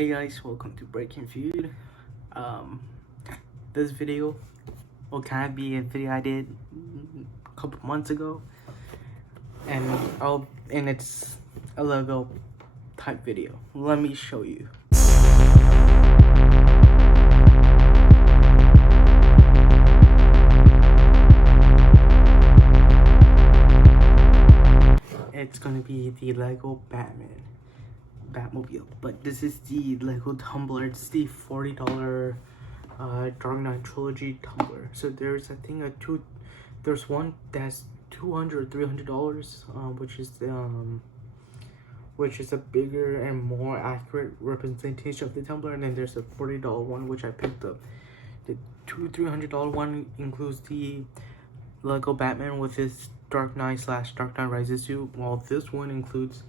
Hey guys, welcome to Breaking Feud. This video will kind of be a video I did a couple months ago, and it's a Lego type video. Let me show you. It's gonna be the Lego Batmobile, but this is the Lego tumbler. It's the $40 Dark Knight Trilogy tumbler. So there's there's one that's $200 or $300, which is a bigger and more accurate representation of the tumbler, and then there's a $40 one which I picked up. The $300 one includes the Lego Batman with his Dark Knight / Dark Knight Rises suit, while this one includes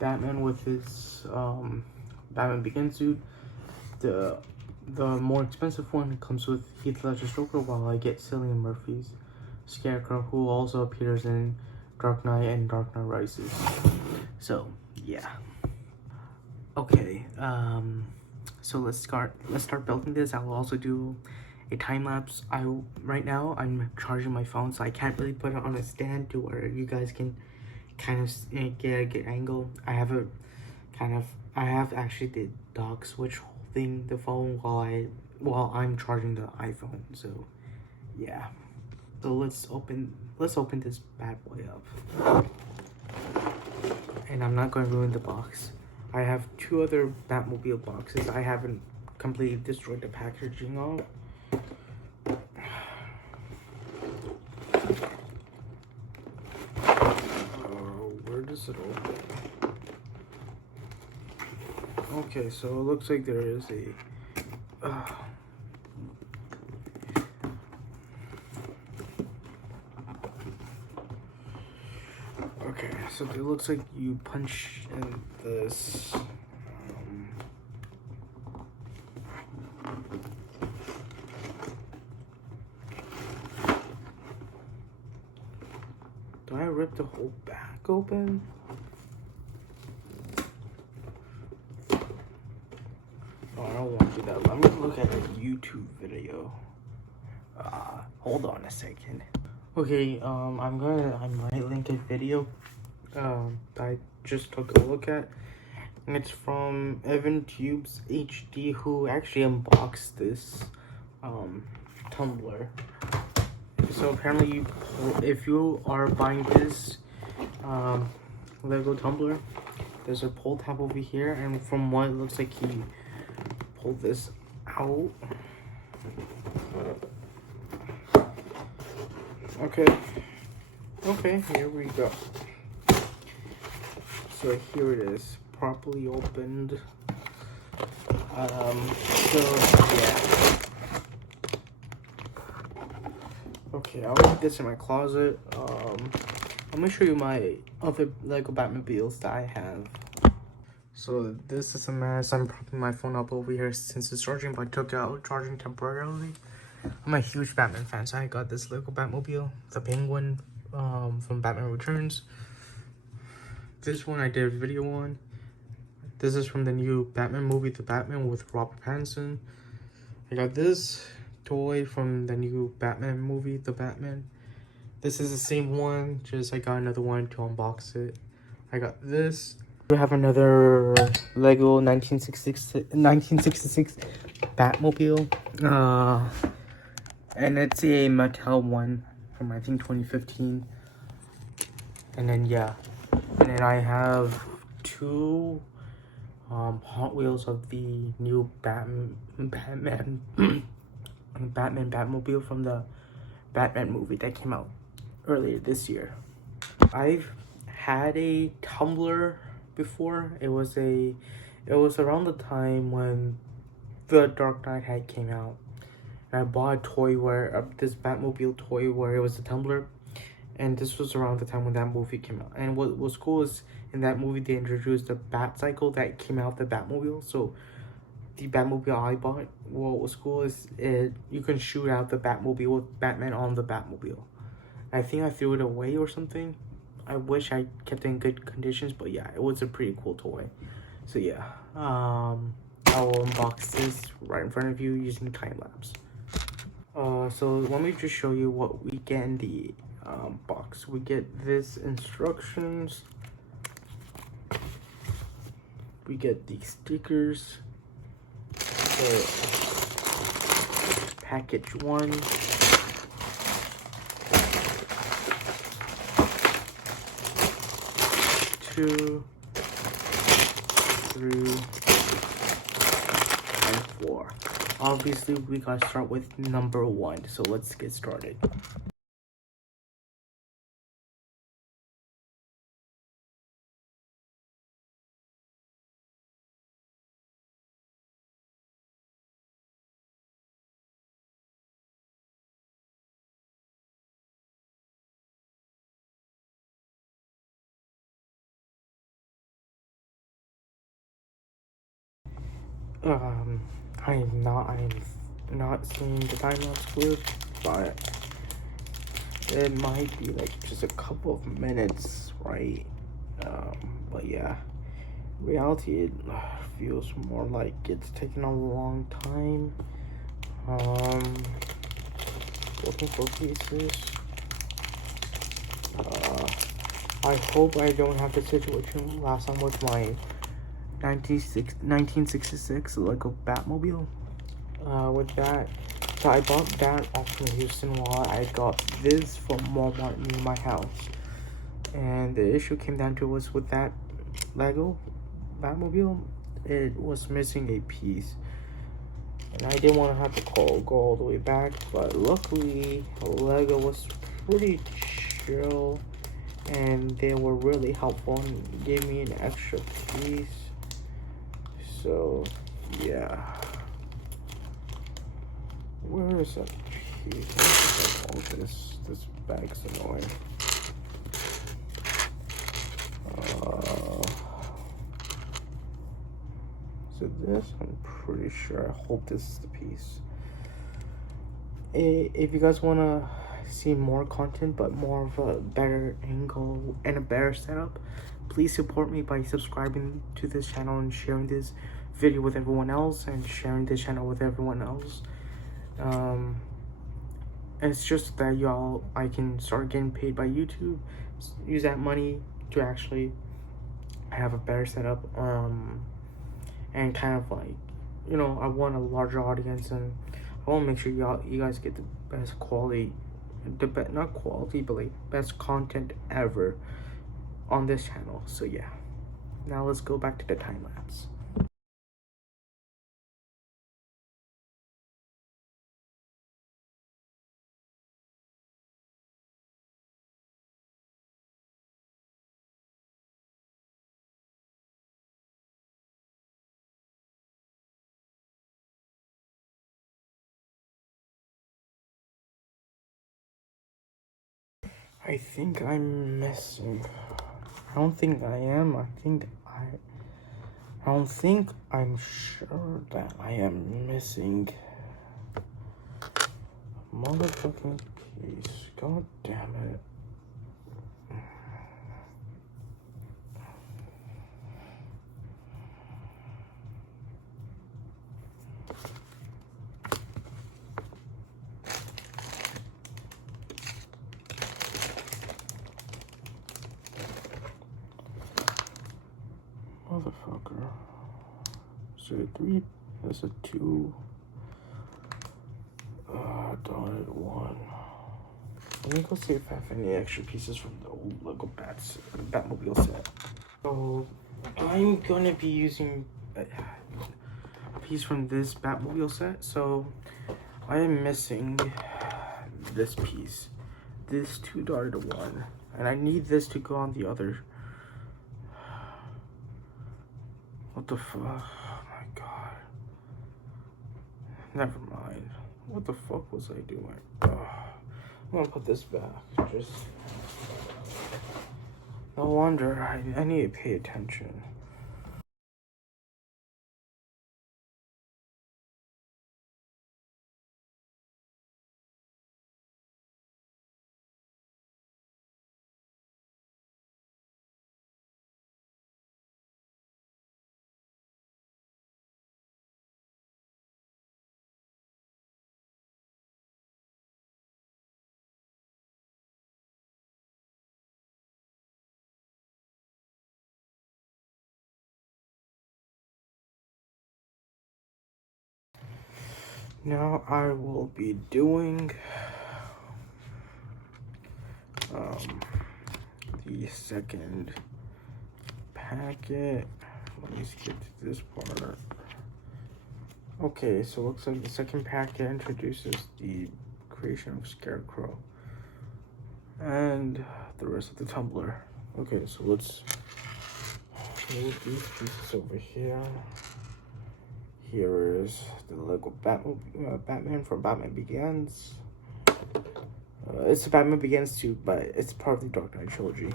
Batman with his Batman Begins suit. The more expensive one comes with Heath Ledger's Joker, while I get Cillian Murphy's Scarecrow, who also appears in Dark Knight and Dark Knight Rises. So yeah. Okay, so let's start building this. I will also do a time lapse. Right now I'm charging my phone, so I can't really put it on a stand to where you guys can kind of get a good angle. I have actually the dock switch holding the phone while I'm charging the iPhone. So yeah. So let's open this bad boy up. And I'm not going to ruin the box. I have two other Batmobile boxes I haven't completely destroyed the packaging of. Where does it open? Okay, so it looks like there is a okay, so it looks like you punch in this do I rip the whole back open? Oh, I don't want to do that. Let me look at a YouTube video. Hold on a second. Okay, I might link a video I just took a look at. And it's from Evan Tubes HD, who actually unboxed this tumbler. So apparently, if you are buying this Lego tumbler, there's a pull tab over here, and from what it looks like, he pulled this out. Okay, here we go. So here it is, properly opened. So yeah. Okay, I'll leave this in my closet. I'm gonna show you my other Lego Batmobiles that I have. So this is a mess. I'm propping my phone up over here since it's charging, but I took it out charging temporarily. I'm a huge Batman fan, so I got this Lego Batmobile, the Penguin from Batman Returns. This one I did a video on. This is from the new Batman movie, The Batman, with Robert Pattinson. I got this toy from the new Batman movie, The Batman. This is the same one, just I got another one to unbox it. I got this. We have another Lego 1966 Batmobile. And it's a Mattel one from I think 2015. And then yeah. And then I have two Hot Wheels of the new Batman Batmobile from the Batman movie that came out earlier this year. I've had a tumbler before. It was around the time when the Dark Knight had came out, and I bought a toy this Batmobile toy where it was a tumbler, and this was around the time when that movie came out. And what was cool is in that movie they introduced the Bat Cycle that came out of the Batmobile. So the Batmobile I bought, what was cool is you can shoot out the Batmobile with Batman on the Batmobile. I think I threw it away or something. I wish I kept it in good conditions, but yeah, it was a pretty cool toy. So yeah, I will unbox this right in front of you using time lapse. So let me just show you what we get in the box. We get this instructions. We get the stickers. So package 1. 2, 3, and 4. Obviously, we gotta start with number 1. So let's get started. Um, I'm not seeing the time lapse clip, but it might be like just a couple of minutes, right? But yeah, reality, it feels more like it's taking a long time. Looking for pieces. I hope I don't have the situation last time with my 1966 Lego Batmobile. With that, so I bought that off from Houston while I got this from Walmart near my house. And the issue came down to was with that Lego Batmobile, it was missing a piece. And I didn't want to have to go all the way back, but luckily Lego was pretty chill and they were really helpful and gave me an extra piece. So yeah, where is that piece? Oh, this bag's annoying. So this, I'm pretty sure, I hope this is the piece. If you guys want to see more content but more of a better angle and a better setup, please support me by subscribing to this channel and sharing this video with everyone else and sharing this channel with everyone else. It's just that I can start getting paid by YouTube, use that money to actually have a better setup, and kind of like, you know, I want a larger audience and I want to make sure you guys get the best quality, not quality, but like best content ever on this channel. So yeah, now let's go back to the time lapse. I think I'm missing. I don't think I am. I don't think I'm sure that I am missing. Motherfucking piece. God damn it. Motherfucker. So 3, that's a 2. Dotted 1. Let me go see if I have any extra pieces from the old Lego Batmobile set. So I'm gonna be using a piece from this Batmobile set. So I am missing this piece, this 2 dotted 1, and I need this to go on the other. What the fuck? Oh my god. Never mind. What the fuck was I doing? Ugh. I'm gonna put this back. Just no wonder I need to pay attention. Now I will be doing the second packet. Let me skip to this part. Okay, so it looks like the second packet introduces the creation of Scarecrow and the rest of the tumbler. Okay, so let's move these pieces over here. Here is the Lego Batman from Batman Begins. It's Batman Begins too, but it's part of the Dark Knight trilogy.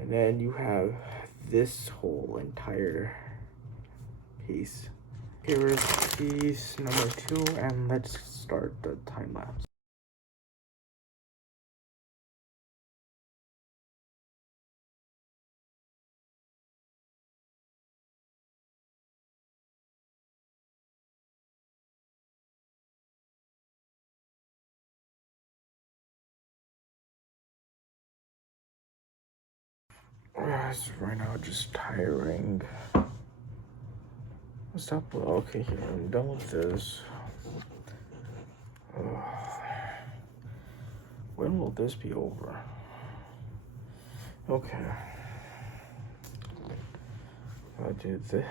And then you have this whole entire piece. Here is piece number 2, and let's start the time lapse. So right now, just tiring. Stop. Okay, here I'm done with this. When will this be over? Okay. I did this.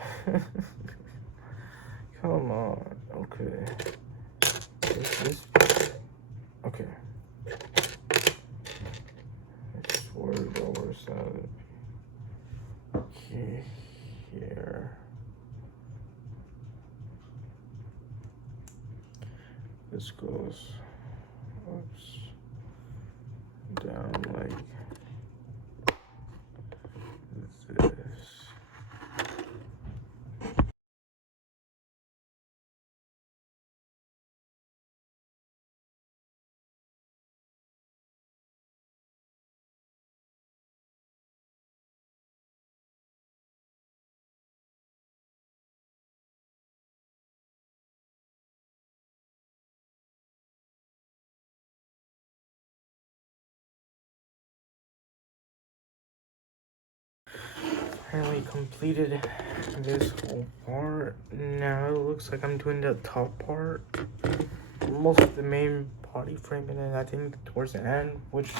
Come on. Okay. This. Okay. It's word over side. Okay. Here. This goes ups, down like this. Finally completed this whole part. Now it looks like I'm doing the top part, most of the main body frame, and then I think towards the end, which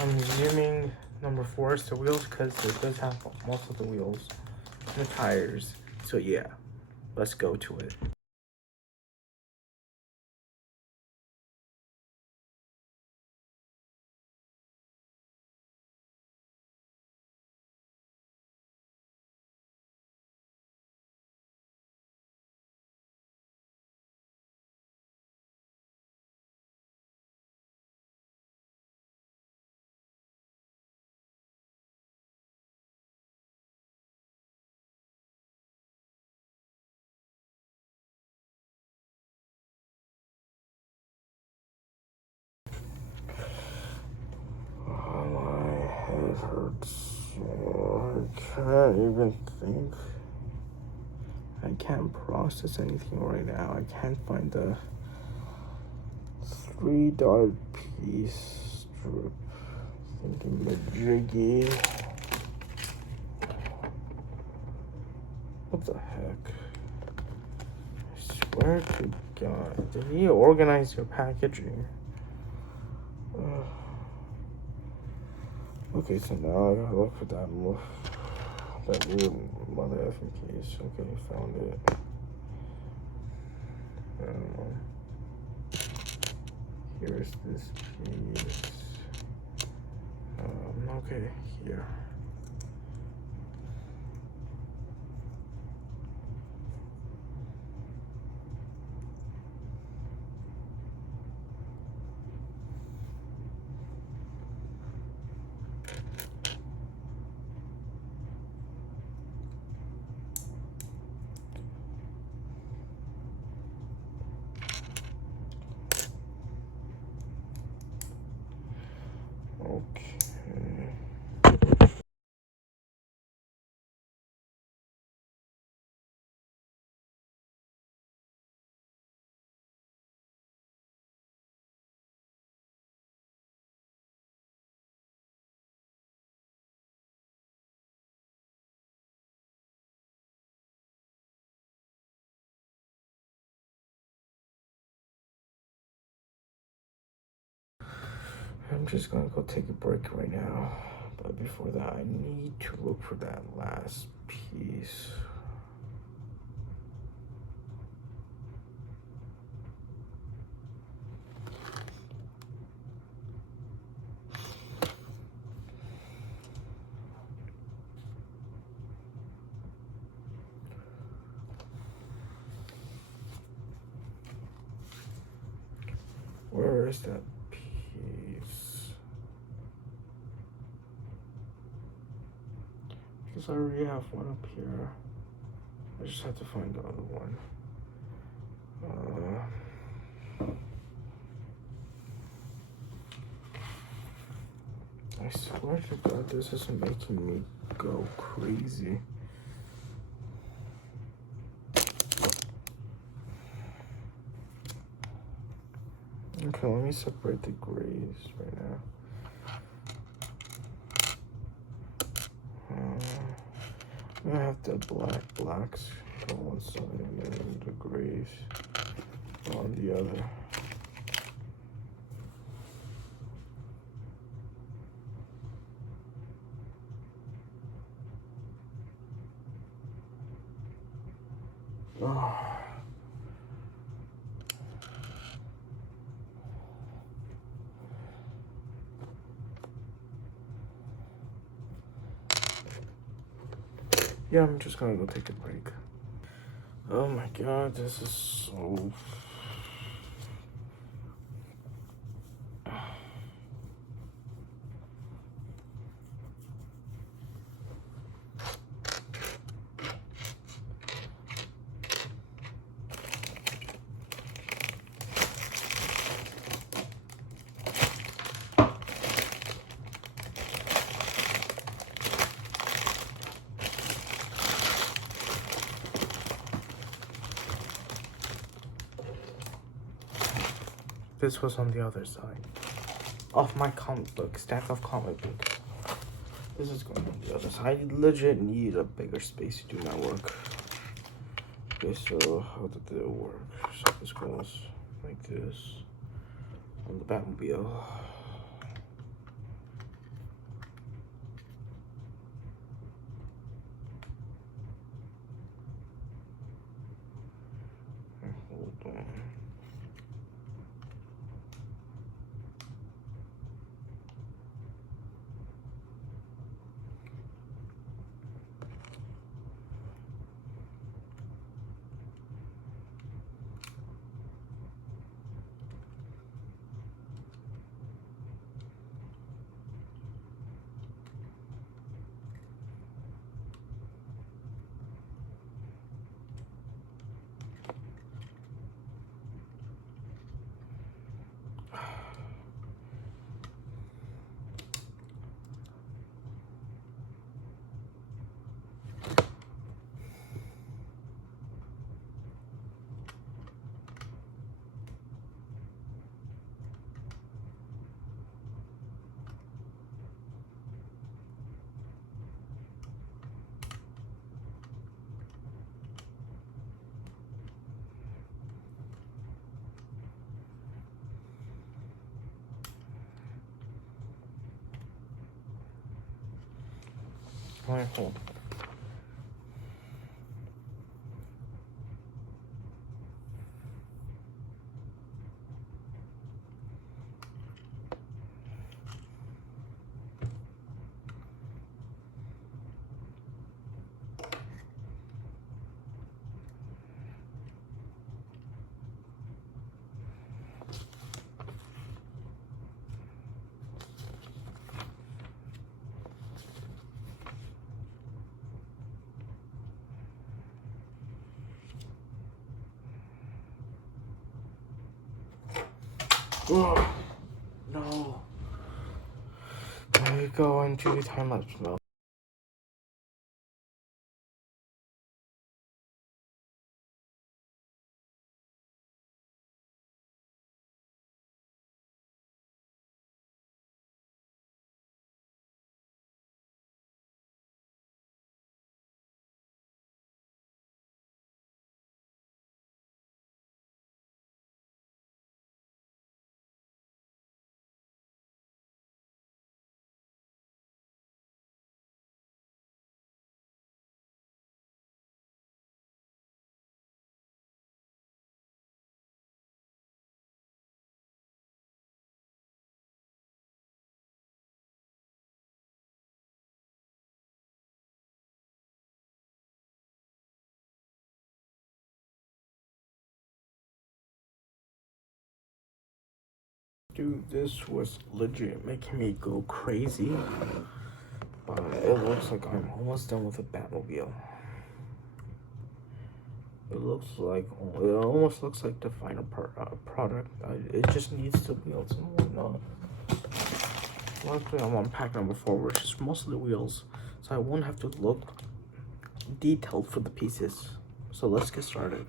I'm assuming number 4 is the wheels, because it does have most of the wheels and the tires. So yeah, let's go to it. My head hurts. I can't even think. I can't process anything right now. I can't find the 3-dot piece strip. Thinking majiggy. What the heck? I swear to God. Did he organize your packaging? Okay, so now I gotta look for that weird mother effing case. Okay, found it. Here's this piece. Okay, here. Okay. I'm just gonna go take a break right now. But before that, I need to look for that last piece. Where is that piece? Because I already have one up here. I just have to find the other one. I swear to God, this is making me go crazy. Okay, let me separate the grays right now. I'm gonna have the blacks go on one side and then the grays on the other. Oh. Yeah, I'm just gonna go take a break. Oh my God, this is so... This was on the other side of my comic book, stack of comic books. This is going on the other side. I legit need a bigger space to do my work. Okay, so how did it work? So this goes like this on the Batmobile. Hold on. Alright, hold on. Oh, no. I go into time lapse mode. Dude, this was legit making me go crazy. But it looks like I'm almost done with the Batmobile. It almost looks like the final product. It just needs the wheels and whatnot. Luckily, I'm on pack number 4, which is mostly wheels, so I won't have to look detailed for the pieces. So let's get started.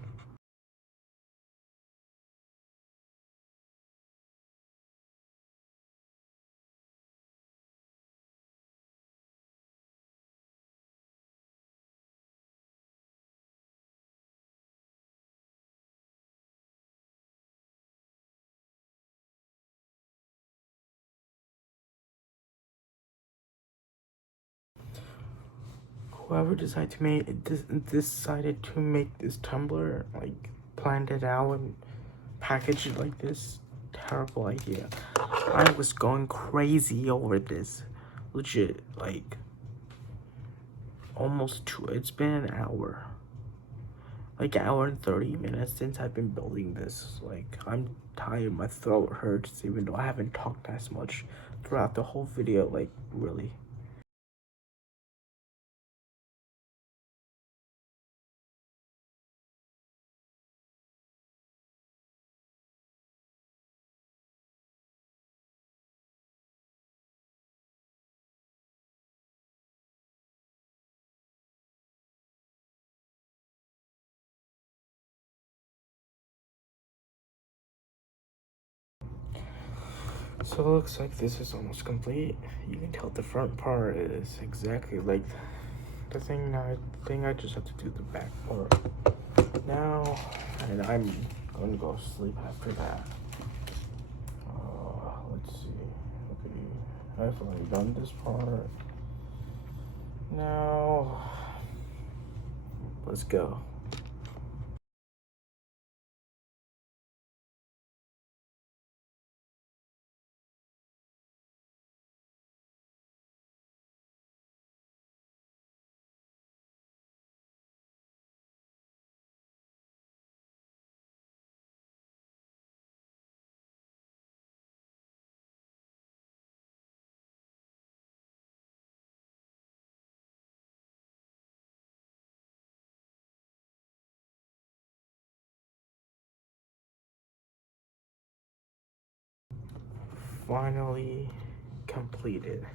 Whoever decided to make this tumbler, like, planned it out and packaged it like this, terrible idea. I was going crazy over this, legit. Like, it's been an hour, like an hour and 30 minutes since I've been building this. Like, I'm tired, my throat hurts, even though I haven't talked as much throughout the whole video. Like, really. So it looks like this is almost complete. You can tell the front part is exactly like the thing. I just have to do the back part now, and I'm going to go sleep after that. Let's see. Okay, I've already done this part. Now, let's go. Finally completed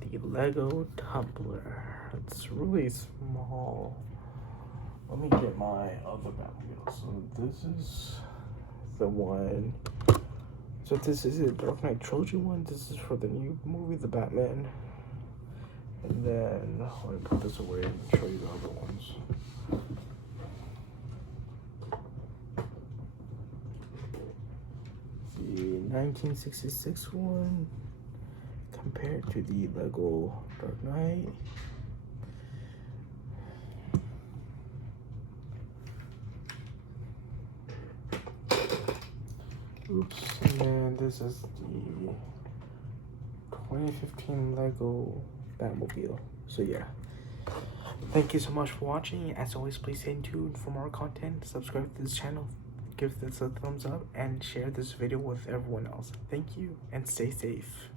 the Lego tumbler. It's really small. Let me get my other Batmobile. So this is the one. So this is the Dark Knight Trilogy one. This is for the new movie, The Batman. And then let me put this away and show you the other ones. The 1966 one compared to the Lego Dark Knight. Oops, and then this is the 2015 Lego Batmobile. So yeah, thank you so much for watching. As always, please stay tuned for more content. Subscribe to this channel, give this a thumbs up, and share this video with everyone else. Thank you, and stay safe.